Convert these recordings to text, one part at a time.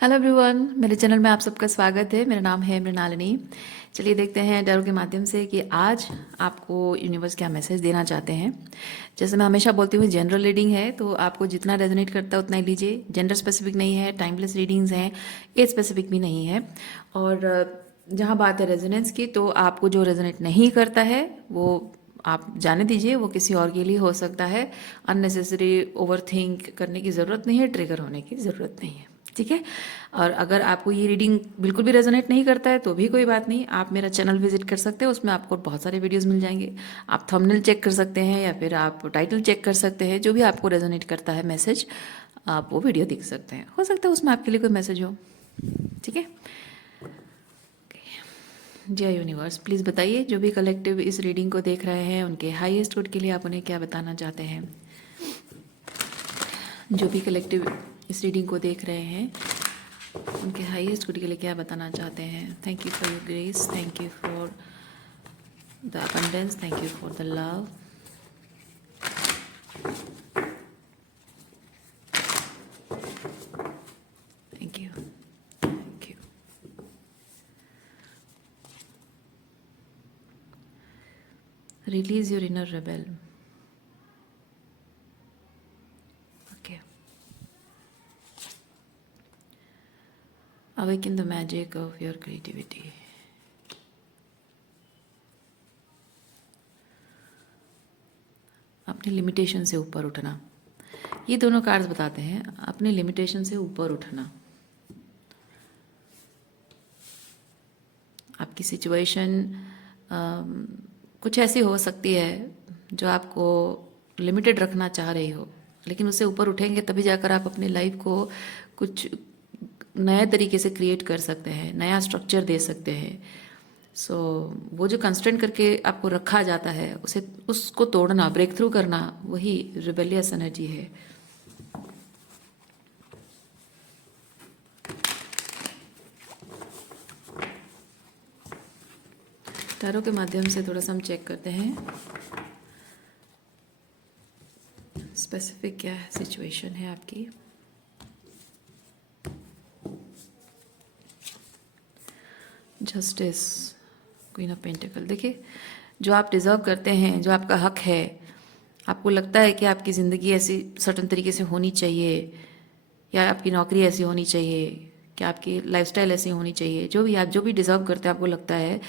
Hello everyone, मेरे channel में आप सबका स्वागत है। मेरा नाम है मृणालिनी। चलिए देखते हैं टैरो के माध्यम से कि आज आपको यूनिवर्स क्या मैसेज देना चाहते हैं। जैसे मैं हमेशा बोलती हूँ, जनरल रीडिंग है तो आपको जितना रेजोनेट करता है उतना ही लीजिए। जेंडर स्पेसिफिक नहीं है, टाइमलेस रीडिंग्स हैं, एज स्पेसिफिक भी नहीं है। और जहाँ बात है रेजोनेंस की, तो आपको जो रेजोनेट नहीं करता है वो आप जाने दीजिए, वो किसी और के लिए हो सकता है। अननेसेसरी ओवर थिंक करने की ज़रूरत नहीं है, ट्रिगर होने की ज़रूरत नहीं है, ठीक है। और अगर आपको ये रीडिंग बिल्कुल भी रेजोनेट नहीं करता है तो भी कोई बात नहीं, आप मेरा चैनल विजिट कर सकते हैं। उसमें आपको बहुत सारे वीडियोस मिल जाएंगे। आप थंबनेल चेक कर सकते हैं या फिर आप टाइटल चेक कर सकते हैं। जो भी आपको रेजोनेट करता है मैसेज, आप वो वीडियो देख सकते हैं। हो सकता है उसमें आपके लिए कोई मैसेज हो, ठीक है। जय यूनिवर्स, प्लीज़ बताइए जो भी कलेक्टिव इस रीडिंग को देख रहे हैं उनके हाईएस्ट गुड के लिए आप उन्हें क्या बताना चाहते हैं। जो भी कलेक्टिव इस रीडिंग को देख रहे हैं उनके हाईएस्ट गुड के लिए क्या बताना चाहते हैं। Thank you for your grace, thank you for the abundance, thank you for the love. Thank you, thank you. Release your inner rebel. Okay. Awaken the magic of your creativity. अपनी limitation से ऊपर उठना, ये दोनों cards बताते हैं। अपने limitation से ऊपर उठना। आपकी सिचुएशन कुछ ऐसी हो सकती है जो आपको लिमिटेड रखना चाह रही हो, लेकिन उससे ऊपर उठेंगे तभी जाकर आप अपनी लाइफ को कुछ नए तरीके से क्रिएट कर सकते हैं, नया स्ट्रक्चर दे सकते हैं। सो वो जो कंस्ट्रेंट करके आपको रखा जाता है उसे उसको तोड़ना, ब्रेक थ्रू करना, वही रिबेलियस एनर्जी है। टैरो के माध्यम से थोड़ा सा हम चेक करते हैं स्पेसिफिक क्या है सिचुएशन है आपकी। Justice, queen of pentacle. देखिए, जो आप डिज़र्व करते हैं, जो आपका हक है, आपको लगता है कि आपकी ज़िंदगी ऐसी सर्टन तरीके से होनी चाहिए, या आपकी नौकरी ऐसी होनी चाहिए, कि आपकी लाइफस्टाइल ऐसी होनी चाहिए, जो भी आप जो भी डिज़र्व करते हैं, आपको लगता है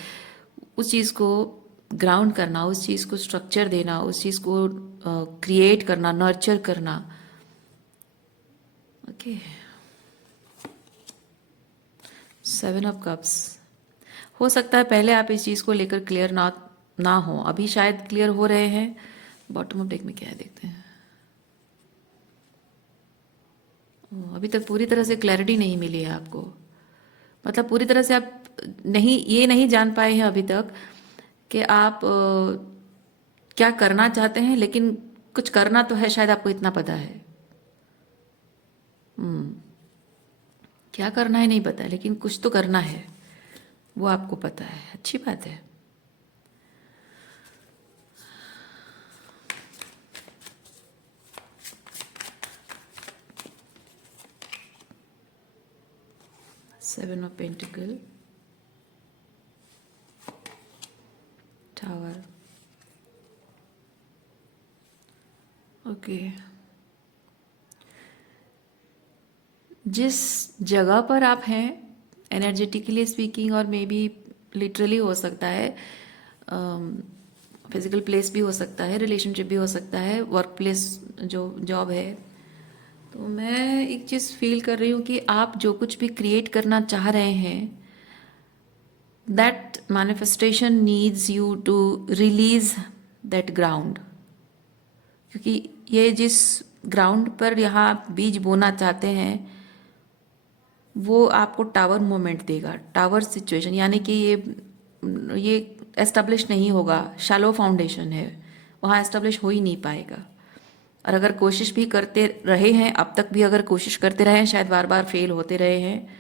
उस चीज़ को ग्राउंड करना, उस चीज़ को स्ट्रक्चर देना, उस चीज़ को क्रिएट करना, नर्चर करना। ओके। 7 of cups. हो सकता है पहले आप इस चीज़ को लेकर क्लियर ना हो, अभी शायद क्लियर हो रहे हैं। बॉटम ऑफ डेक में क्या है देखते हैं। अभी तक पूरी तरह से क्लैरिटी नहीं मिली है आपको, मतलब पूरी तरह से आप ये नहीं जान पाए हैं अभी तक कि आप क्या करना चाहते हैं, लेकिन कुछ करना तो है, शायद आपको इतना पता है। क्या करना है नहीं पता है, लेकिन कुछ तो करना है, वो आपको पता है। अच्छी बात है। Seven of pentacle, tower. Okay. जिस जगह पर आप हैं, एनर्जेटिकली स्पीकिंग और मे बी लिटरली हो सकता है, फिजिकल प्लेस भी हो सकता है, रिलेशनशिप भी हो सकता है, वर्क प्लेस जो जॉब है, तो मैं एक चीज़ फील कर रही हूँ कि आप जो कुछ भी क्रिएट करना चाह रहे हैं, that manifestation needs you to release that ground. क्योंकि ये जिस ग्राउंड पर यहाँ आप बीज बोना चाहते हैं, वो आपको टावर मोमेंट देगा, टावर सिचुएशन, यानी कि ये एस्टेब्लिश नहीं होगा। शैलो फाउंडेशन है, वहाँ एस्टेब्लिश हो ही नहीं पाएगा। और अगर कोशिश भी करते रहे हैं, अब तक भी अगर कोशिश करते रहे हैं, शायद बार बार फेल होते रहे हैं,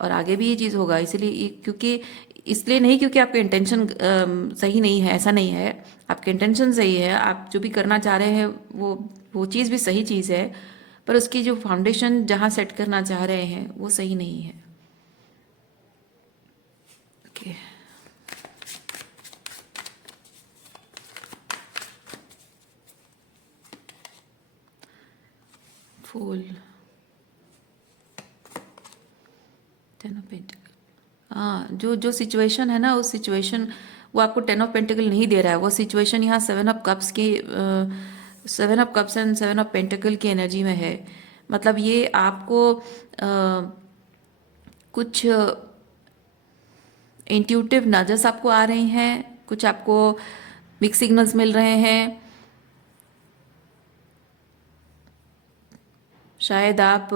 और आगे भी ये चीज़ होगा। इसीलिए क्योंकि इसलिए नहीं क्योंकि आपके इंटेंशन सही नहीं है, ऐसा नहीं है। आपके इंटेंशन सही है, आप जो भी करना चाह रहे हैं वो चीज़ भी सही चीज़ है, पर उसकी जो फाउंडेशन जहाँ सेट करना चाह रहे हैं वो सही नहीं है। Okay, fool, 10 of pentacle. हाँ, जो जो सिचुएशन है ना, उस सिचुएशन वो आपको 10 ऑफ पेंटिकल नहीं दे रहा है। वो सिचुएशन यहाँ 7 ऑफ कप्स की, 7 of cups and 7 of pentacle की एनर्जी में है। मतलब ये आपको कुछ इंट्यूटिव नजर्स आपको आ रही हैं, कुछ आपको मिक्स सिग्नल्स मिल रहे हैं। शायद आप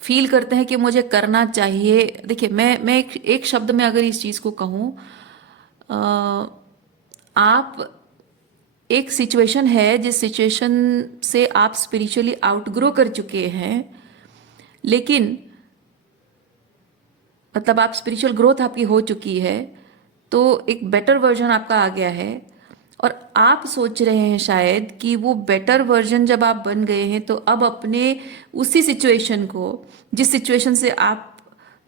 फील करते हैं कि मुझे करना चाहिए। देखिए, मैं एक शब्द में अगर इस चीज़ को कहूँ, आप एक सिचुएशन है जिस सिचुएशन से आप स्पिरिचुअली आउटग्रो कर चुके हैं, लेकिन मतलब आप स्पिरिचुअल ग्रोथ आपकी हो चुकी है, तो एक बेटर वर्जन आपका आ गया है। और आप सोच रहे हैं शायद कि वो बेटर वर्जन जब आप बन गए हैं तो अब अपने उसी सिचुएशन को, जिस सिचुएशन से आप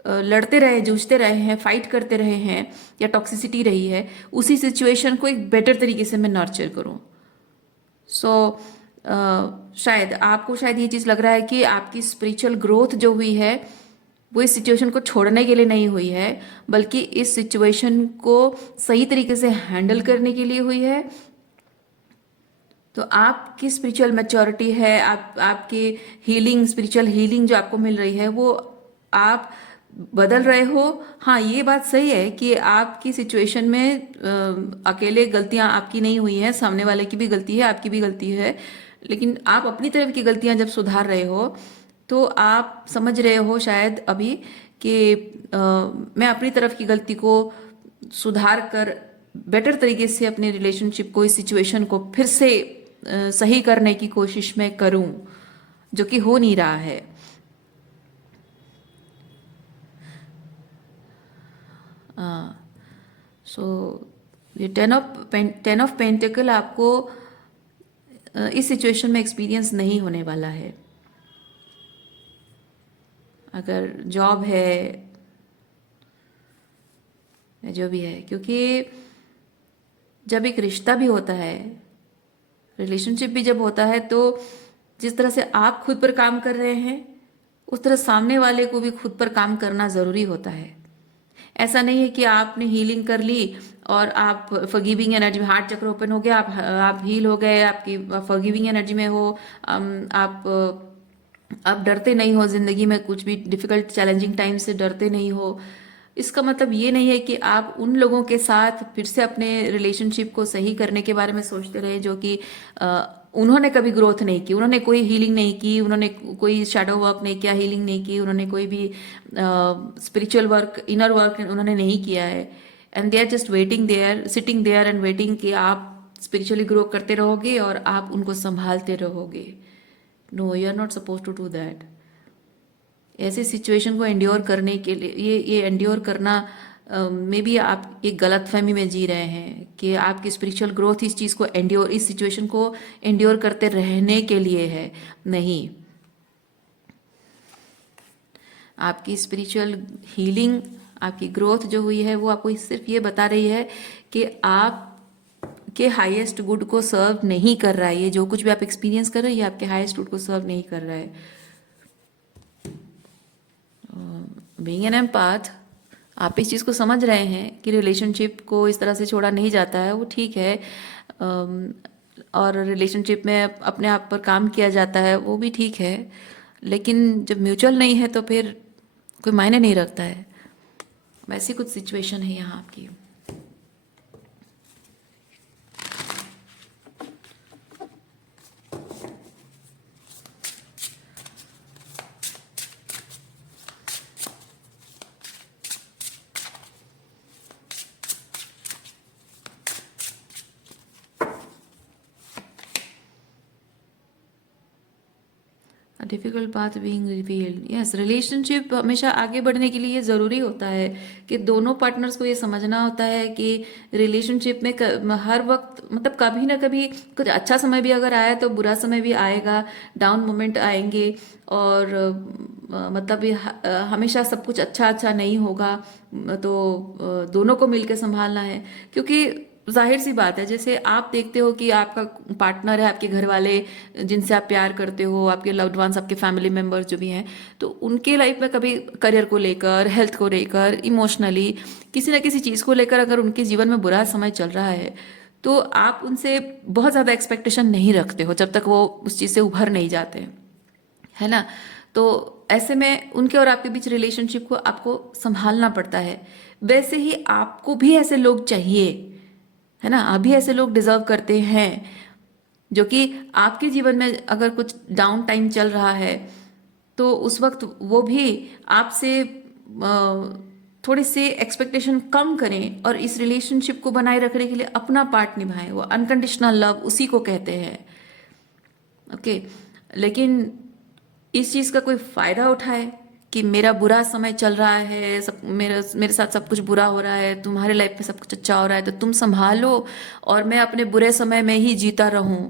लड़ते रहे, जूझते रहे हैं, फाइट करते रहे हैं या टॉक्सिसिटी रही है, उसी सिचुएशन को एक बेटर तरीके से मैं नर्चर करूं। सो शायद आपको शायद ये चीज़ लग रहा है कि आपकी स्पिरिचुअल ग्रोथ जो हुई है वो इस सिचुएशन को छोड़ने के लिए नहीं हुई है, बल्कि इस सिचुएशन को सही तरीके से हैंडल करने के लिए हुई है। तो आपकी स्पिरिचुअल मैच्योरिटी है, आपकी हीलिंग, स्पिरिचुअल हीलिंग जो आपको मिल रही है, वो आप बदल रहे हो। हाँ, ये बात सही है कि आपकी सिचुएशन में अकेले गलतियां आपकी नहीं हुई हैं, सामने वाले की भी गलती है, आपकी भी गलती है। लेकिन आप अपनी तरफ की गलतियां जब सुधार रहे हो तो आप समझ रहे हो शायद अभी कि मैं अपनी तरफ की गलती को सुधार कर बेटर तरीके से अपने रिलेशनशिप को, इस सिचुएशन को फिर से सही करने की कोशिश मैं करूं, जो कि हो नहीं रहा है। सो ये 10 ऑफ पेंटिकल आपको इस सिचुएशन में एक्सपीरियंस नहीं होने वाला है। अगर जॉब है या जो भी है, क्योंकि जब एक रिश्ता भी होता है, रिलेशनशिप भी जब होता है, तो जिस तरह से आप खुद पर काम कर रहे हैं उस तरह सामने वाले को भी खुद पर काम करना ज़रूरी होता है। ऐसा नहीं है कि आपने हीलिंग कर ली और आप फॉरगिविंग एनर्जी में, हार्ट चक्र ओपन हो गया, आप हील हो गए, आपकी फॉरगिविंग एनर्जी में हो, आप डरते नहीं हो, जिंदगी में कुछ भी डिफिकल्ट चैलेंजिंग टाइम से डरते नहीं हो। इसका मतलब ये नहीं है कि आप उन लोगों के साथ फिर से अपने रिलेशनशिप को सही करने के बारे में सोचते रहे जो कि उन्होंने कभी ग्रोथ नहीं की, उन्होंने कोई हीलिंग नहीं की, उन्होंने कोई शैडो वर्क नहीं किया, हीलिंग नहीं की, उन्होंने कोई भी स्पिरिचुअल वर्क, इनर वर्क उन्होंने नहीं किया है। And they are just waiting there, sitting there and waiting कि आप स्पिरिचुअली ग्रो करते रहोगे और आप उनको संभालते रहोगे। No, you are not suppose to do that. ऐसे सिचुएशन को एंड्योर करने के लिए, ये एंड्योर करना मे बी आप एक गलत फहमी में जी रहे हैं कि आपकी स्पिरिचुअल ग्रोथ इस चीज़ को एंड्योर, इस सिचुएशन को एंड्योर करते रहने के लिए है। नहीं, आपकी स्पिरिचुअल हीलिंग, आपकी ग्रोथ जो हुई है वो आपको सिर्फ ये बता रही है कि आप के हाईएस्ट गुड को सर्व नहीं कर रहा है। ये जो कुछ भी आप एक्सपीरियंस कर रहे हैं ये आपके हाईएस्ट गुड को सर्व नहीं कर रहा है। बीइंग एन एम्पैथ, आप इस चीज़ को समझ रहे हैं कि रिलेशनशिप को इस तरह से छोड़ा नहीं जाता है, वो ठीक है। और रिलेशनशिप में अपने आप पर काम किया जाता है, वो भी ठीक है। लेकिन जब म्यूचुअल नहीं है तो फिर कोई मायने नहीं रखता है। वैसी कुछ सिचुएशन है यहाँ आपकी। Difficult path being revealed. Yes, relationship हमेशा आगे बढ़ने के लिए ये ज़रूरी होता है कि दोनों पार्टनर्स को ये समझना होता है कि रिलेशनशिप में हर वक्त मतलब कभी ना कभी कुछ अच्छा समय भी अगर आया तो बुरा समय भी आएगा, डाउन मोमेंट आएंगे। और मतलब ये हमेशा सब कुछ अच्छा अच्छा नहीं होगा। तो दोनों को मिलकर संभालना है, क्योंकि जाहिर सी बात है, जैसे आप देखते हो कि आपका पार्टनर है, आपके घर वाले जिनसे आप प्यार करते हो, आपके लव्ड वंस, आपके फैमिली मेंबर्स जो भी हैं, तो उनके लाइफ में कभी करियर को लेकर, हेल्थ को लेकर, इमोशनली किसी ना किसी चीज़ को लेकर अगर उनके जीवन में बुरा समय चल रहा है, तो आप उनसे बहुत ज़्यादा एक्सपेक्टेशन नहीं रखते हो जब तक वो उस चीज़ से उभर नहीं जाते हैं, है ना। तो ऐसे में उनके और आपके बीच रिलेशनशिप को आपको संभालना पड़ता है। वैसे ही आपको भी ऐसे लोग चाहिए, है ना। आप भी ऐसे लोग डिजर्व करते हैं जो कि आपके जीवन में अगर कुछ डाउन टाइम चल रहा है तो उस वक्त वो भी आपसे थोड़ी सी एक्सपेक्टेशन कम करें और इस रिलेशनशिप को बनाए रखने के लिए अपना पार्ट निभाएं। वो अनकंडीशनल लव उसी को कहते हैं। ओके, लेकिन इस चीज़ का कोई फायदा उठाए कि मेरा बुरा समय चल रहा है, सब मेरे मेरे साथ सब कुछ बुरा हो रहा है, तुम्हारे लाइफ में सब कुछ अच्छा हो रहा है तो तुम संभालो और मैं अपने बुरे समय में ही जीता रहूं।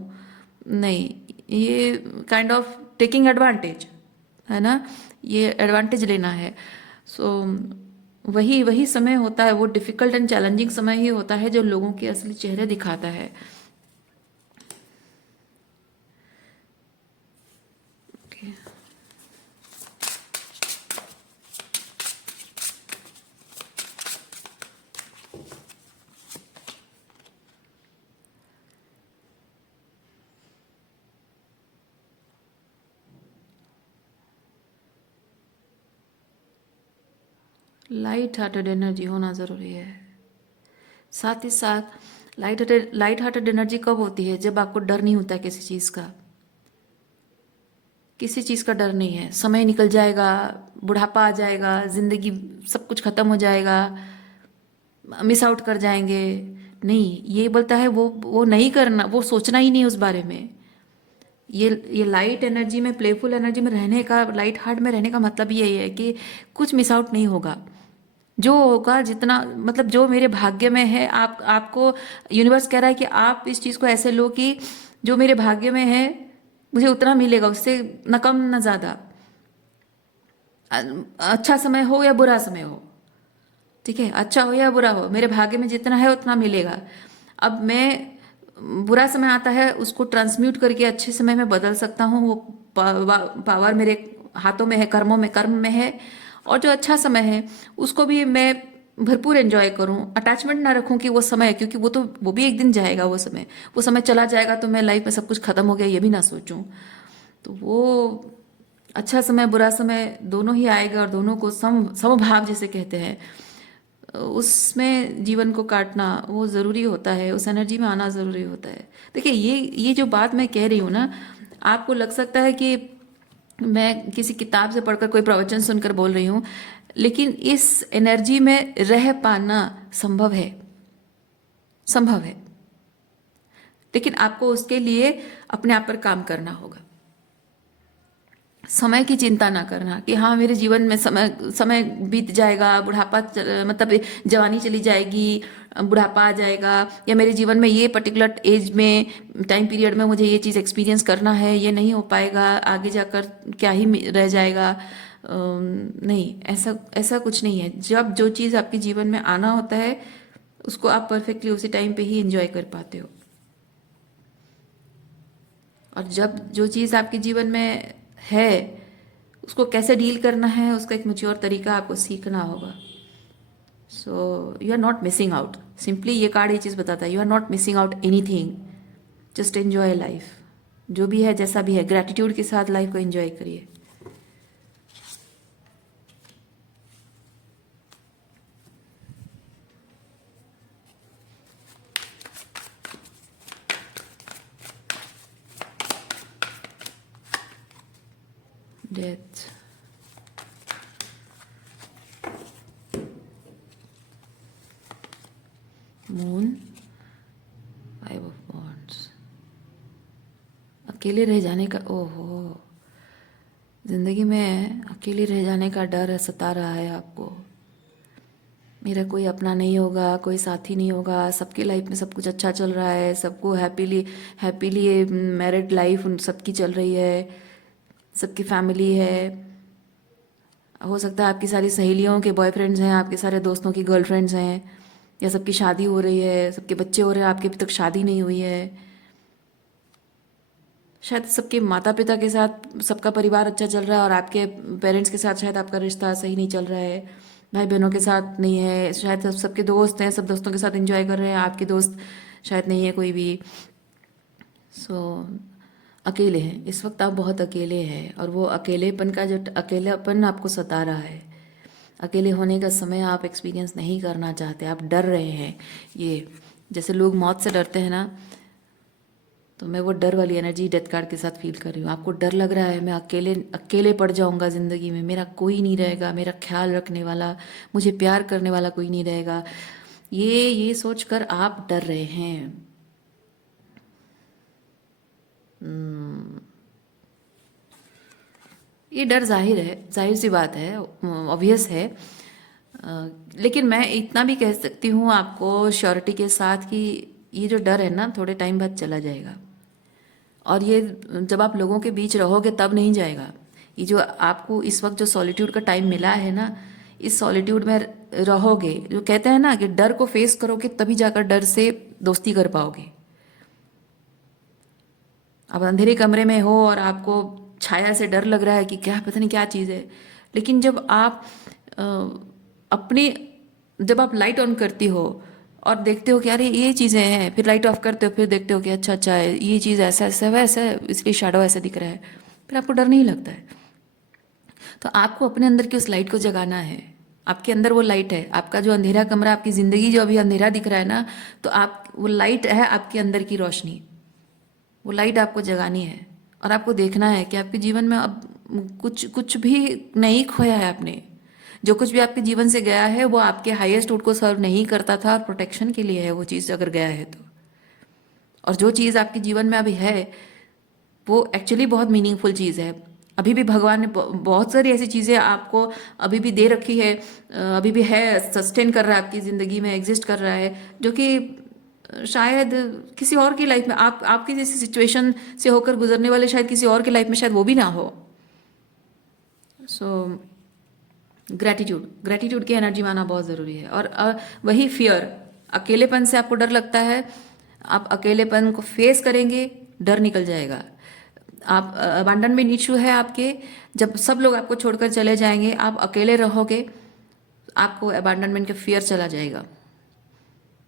नहीं, ये काइंड ऑफ टेकिंग एडवांटेज है ना, ये एडवांटेज लेना है। सो वही वही समय होता है, वो डिफिकल्ट एंड चैलेंजिंग समय ही होता है जो लोगों के असली चेहरे दिखाता है। Okay. लाइट हार्टेड एनर्जी होना ज़रूरी है। साथ ही साथ लाइट हार्टेड एनर्जी कब होती है? जब आपको डर नहीं होता है किसी चीज़ का, किसी चीज़ का डर नहीं है। समय निकल जाएगा, बुढ़ापा आ जाएगा, ज़िंदगी सब कुछ ख़त्म हो जाएगा, मिस आउट कर जाएंगे। नहीं, ये बोलता है वो नहीं करना, वो सोचना ही नहीं उस बारे में। ये लाइट एनर्जी में, प्लेफुल एनर्जी में रहने का, लाइट हार्ट में रहने का मतलब यही है कि कुछ मिस आउट नहीं होगा। जो होगा, जितना मतलब जो मेरे भाग्य में है, आपको यूनिवर्स कह रहा है कि आप इस चीज़ को ऐसे लो कि जो मेरे भाग्य में है मुझे उतना मिलेगा, उससे न कम न ज़्यादा। अच्छा समय हो या बुरा समय हो, ठीक है, अच्छा हो या बुरा हो, मेरे भाग्य में जितना है उतना मिलेगा। अब मैं बुरा समय आता है उसको ट्रांसम्यूट करके अच्छे समय में बदल सकता हूँ। वो पावर मेरे हाथों में है, कर्म में है। और जो अच्छा समय है उसको भी मैं भरपूर एंजॉय करूँ, अटैचमेंट ना रखूँ कि वो समय, क्योंकि वो भी एक दिन जाएगा। वो समय चला जाएगा तो मैं लाइफ में सब कुछ खत्म हो गया ये भी ना सोचूं। तो वो अच्छा समय बुरा समय दोनों ही आएगा और दोनों को समभाव जिसे कहते हैं, उसमें जीवन को काटना वो ज़रूरी होता है, उस एनर्जी में आना ज़रूरी होता है। देखिए, ये जो बात मैं कह रही हूँ ना, आपको लग सकता है कि मैं किसी किताब से पढ़कर कोई प्रवचन सुनकर बोल रही हूँ, लेकिन इस एनर्जी में रह पाना संभव है, संभव है। लेकिन आपको उसके लिए अपने आप पर काम करना होगा। समय की चिंता ना करना कि हाँ मेरे जीवन में समय समय बीत जाएगा, मतलब जवानी चली जाएगी, बुढ़ापा आ जाएगा, या मेरे जीवन में ये पर्टिकुलर एज में, टाइम पीरियड में मुझे ये चीज़ एक्सपीरियंस करना है, ये नहीं हो पाएगा, आगे जाकर क्या ही रह जाएगा। नहीं, ऐसा ऐसा कुछ नहीं है। जब जो चीज़ आपके जीवन में आना होता है उसको आप परफेक्टली उसी टाइम पे ही एंजॉय कर पाते हो। और जब जो चीज़ आपके जीवन में है उसको कैसे डील करना है, उसका एक मैच्योर तरीका आपको सीखना होगा। So you are not missing out. Simply ये कार्ड ये चीज़ बताता है, you are not missing out anything. Just enjoy life, जो भी है जैसा भी है, ग्रैटिट्यूड के साथ लाइफ को एंजॉय करिए। डेथ, मून, 5 ऑफ वॉन्ड्स, अकेले रह जाने का, ओहो, ज़िंदगी में अकेले रह जाने का डर सता रहा है आपको। मेरा कोई अपना नहीं होगा, कोई साथी नहीं होगा, सबकी लाइफ में सब कुछ अच्छा चल रहा है, सबको हैप्पीली हैप्पीली मैरिड लाइफ उन सबकी चल रही है, सबकी फैमिली है। हो सकता है आपकी सारी सहेलियों के बॉयफ्रेंड्स हैं, आपके सारे दोस्तों की गर्लफ्रेंड्स हैं, या सबकी शादी हो रही है, सबके बच्चे हो रहे हैं, आपकी अभी तक शादी नहीं हुई है। शायद सबके माता पिता के साथ सबका परिवार अच्छा चल रहा है और आपके पेरेंट्स के साथ शायद आपका रिश्ता सही नहीं चल रहा है, भाई बहनों के साथ नहीं है। शायद सबके दोस्त हैं, सब दोस्तों के साथ एंजॉय कर रहे हैं, आपके दोस्त शायद नहीं है कोई भी। सो अकेले हैं इस वक्त, आप बहुत अकेले हैं, और वो अकेलेपन का जो अकेलापन आपको सता रहा है, अकेले होने का समय आप एक्सपीरियंस नहीं करना चाहते, आप डर रहे हैं। ये जैसे लोग मौत से डरते हैं ना, तो मैं वो डर वाली एनर्जी डेथ कार्ड के साथ फील कर रही हूँ। आपको डर लग रहा है मैं अकेले अकेले पड़ जाऊंगा ज़िंदगी में, मेरा कोई नहीं रहेगा, मेरा ख्याल रखने वाला, मुझे प्यार करने वाला कोई नहीं रहेगा। ये सोचकर आप डर रहे हैं। ये डर जाहिर है, जाहिर सी बात है, ऑब्वियस है। लेकिन मैं इतना भी कह सकती हूँ आपको श्योरिटी के साथ कि ये जो डर है ना, थोड़े टाइम बाद चला जाएगा। और ये जब आप लोगों के बीच रहोगे तब नहीं जाएगा। ये जो आपको इस वक्त जो सॉलिट्यूड का टाइम मिला है ना, इस सॉलिट्यूड में रहोगे, जो कहते हैं ना कि डर को फेस करोगे तभी जाकर डर से दोस्ती कर पाओगे। आप अंधेरे कमरे में हो और आपको छाया से डर लग रहा है कि क्या पता नहीं क्या चीज़ है, लेकिन जब आप अ, अपनी जब आप लाइट ऑन करती हो और देखते हो कि अरे ये चीज़ें हैं, फिर लाइट ऑफ करते हो, फिर देखते हो कि अच्छा अच्छा है, ये चीज़ ऐसा ऐसा वैसा है, इसलिए शैडो ऐसा दिख रहा है, फिर आपको डर नहीं लगता है। तो आपको अपने अंदर की उस लाइट को जगाना है। आपके अंदर वो लाइट है, आपका जो अंधेरा कमरा, आपकी ज़िंदगी जो अभी अंधेरा दिख रहा है ना, तो आप वो लाइट है आपके अंदर की रोशनी, वो लाइट आपको जगानी है। और आपको देखना है कि आपके जीवन में अब कुछ कुछ भी नहीं खोया है आपने। जो कुछ भी आपके जीवन से गया है वो आपके हाईएस्ट गुड को सर्व नहीं करता था, और प्रोटेक्शन के लिए है वो चीज़ अगर गया है तो। और जो चीज़ आपके जीवन में अभी है वो एक्चुअली बहुत मीनिंगफुल चीज़ है। अभी भी भगवान ने बहुत सारी ऐसी चीज़ें आपको अभी भी दे रखी है, अभी भी है, सस्टेन कर रहा है आपकी ज़िंदगी में, एग्जिस्ट कर रहा है, जो कि शायद किसी और की लाइफ में, आपकी जैसी सिचुएशन से होकर गुजरने वाले शायद किसी और की लाइफ में शायद वो भी ना हो। सो ग्रैटिट्यूड, ग्रैटिट्यूड की एनर्जी में आना बहुत ज़रूरी है। और वही फियर, अकेलेपन से आपको डर लगता है, आप अकेलेपन को फेस करेंगे, डर निकल जाएगा। आप अबांडनमेंट इशू है आपके, जब सब लोग आपको छोड़कर चले जाएंगे, आप अकेले रहोगे, आपको अबांडनमेंट का फियर चला जाएगा।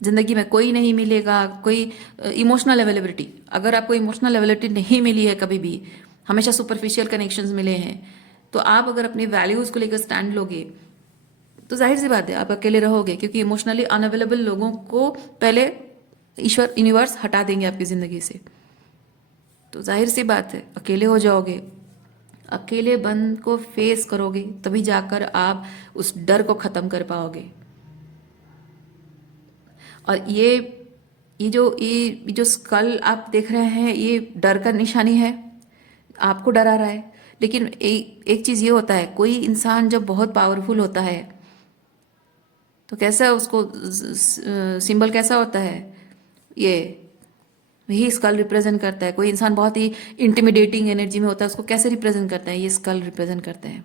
ज़िंदगी में कोई नहीं मिलेगा, कोई इमोशनल अवेलेबिलिटी, अगर आपको इमोशनल अवेलेबिलिटी नहीं मिली है कभी भी, हमेशा सुपरफिशियल कनेक्शंस मिले हैं, तो आप अगर अपनी वैल्यूज़ को लेकर स्टैंड लोगे तो जाहिर सी बात है आप अकेले रहोगे, क्योंकि इमोशनली अनअवेलेबल लोगों को पहले ईश्वर यूनिवर्स हटा देंगे आपकी ज़िंदगी से। तो जाहिर सी बात है अकेले हो जाओगे, अकेलेपन को फेस करोगे तभी जाकर आप उस डर को ख़त्म कर पाओगे। और ये जो स्कल आप देख रहे हैं, ये डर का निशानी है, आपको डरा रहा है। लेकिन एक चीज़ ये होता है, कोई इंसान जब बहुत पावरफुल होता है तो कैसा उसको सिंबल कैसा होता है, ये वही स्कल रिप्रेजेंट करता है। कोई इंसान बहुत ही इंटिमिडेटिंग एनर्जी में होता है, उसको कैसे रिप्रेजेंट करता है, ये स्कल रिप्रेजेंट करते हैं,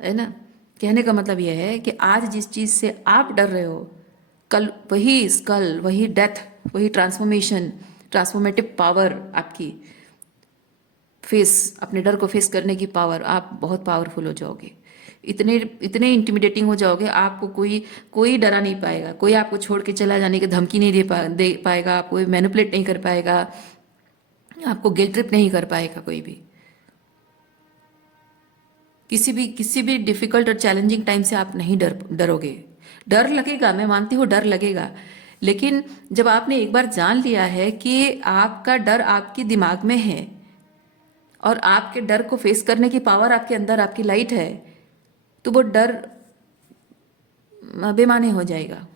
है ना। कहने का मतलब यह है कि आज जिस चीज़ से आप डर रहे हो, कल वही स्कल, वही डेथ, वही ट्रांसफॉर्मेशन, ट्रांसफॉर्मेटिव पावर आपकी, फेस अपने डर को फेस करने की पावर, आप बहुत पावरफुल हो जाओगे। इतने इतने इंटिमिडेटिंग हो जाओगे, आपको कोई कोई डरा नहीं पाएगा, कोई आपको छोड़ के चला जाने की धमकी नहीं दे पाएगा, कोई मैनिपुलेट नहीं कर पाएगा, आपको गिल्ट ट्रिप नहीं कर पाएगा कोई भी। किसी भी डिफिकल्ट और चैलेंजिंग टाइम से आप नहीं डरोगे। डर लगेगा, मैं मानती हूँ डर लगेगा, लेकिन जब आपने एक बार जान लिया है कि आपका डर आपके दिमाग में है और आपके डर को फेस करने की पावर आपके अंदर, आपकी लाइट है, तो वो डर बेमानी हो जाएगा।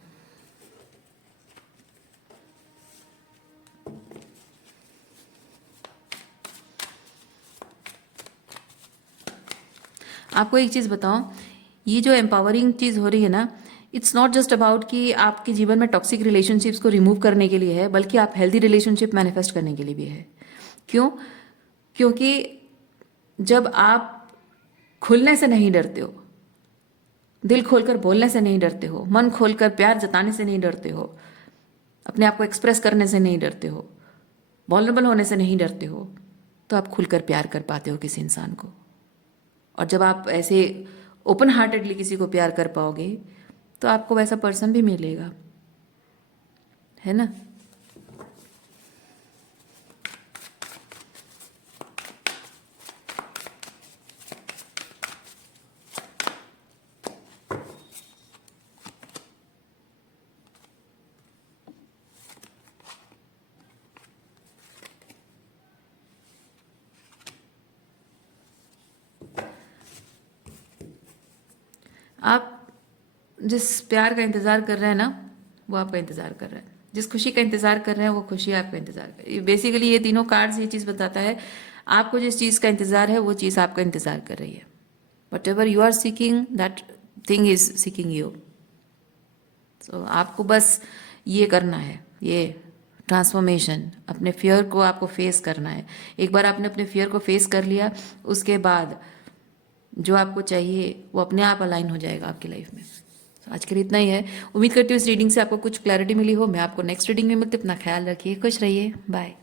आपको एक चीज़ बताऊं, ये जो एम्पावरिंग चीज़ हो रही है ना, इट्स नॉट जस्ट अबाउट कि आपके जीवन में टॉक्सिक रिलेशनशिप्स को रिमूव करने के लिए है, बल्कि आप हेल्दी रिलेशनशिप मैनिफेस्ट करने के लिए भी है। क्यों? क्योंकि जब आप खुलने से नहीं डरते हो, दिल खोलकर बोलने से नहीं डरते हो, मन खोलकर प्यार जताने से नहीं डरते हो, अपने आप को एक्सप्रेस करने से नहीं डरते हो, वॉलरेबल होने से नहीं डरते हो, तो आप खुलकर प्यार कर पाते हो किसी इंसान को। और जब आप ऐसे ओपन हार्टेडली किसी को प्यार कर पाओगे तो आपको वैसा पर्सन भी मिलेगा, है ना। आप जिस प्यार का इंतज़ार कर रहे हैं ना, वो आपका इंतज़ार कर रहा है। जिस खुशी का इंतज़ार कर रहे हैं वो खुशी आपका इंतज़ार कर रही है। बेसिकली ये तीनों कार्ड्स ये चीज़ बताता है, आपको जिस चीज़ का इंतज़ार है वो चीज़ आपका इंतज़ार कर रही है। Whatever you are seeking, that thing is seeking you. तो आपको बस ये करना है, ये ट्रांसफॉर्मेशन, अपने फियर को आपको फेस करना है। एक बार आपने अपने फियर को फेस कर लिया, उसके बाद जो आपको चाहिए वो अपने आप अलाइन हो जाएगा आपकी लाइफ में। तो आज के लिए इतना ही है। उम्मीद करती हूँ इस रीडिंग से आपको कुछ क्लैरिटी मिली हो। मैं आपको नेक्स्ट रीडिंग में मिलती, अपना ख्याल रखिए, खुश रहिए, बाय।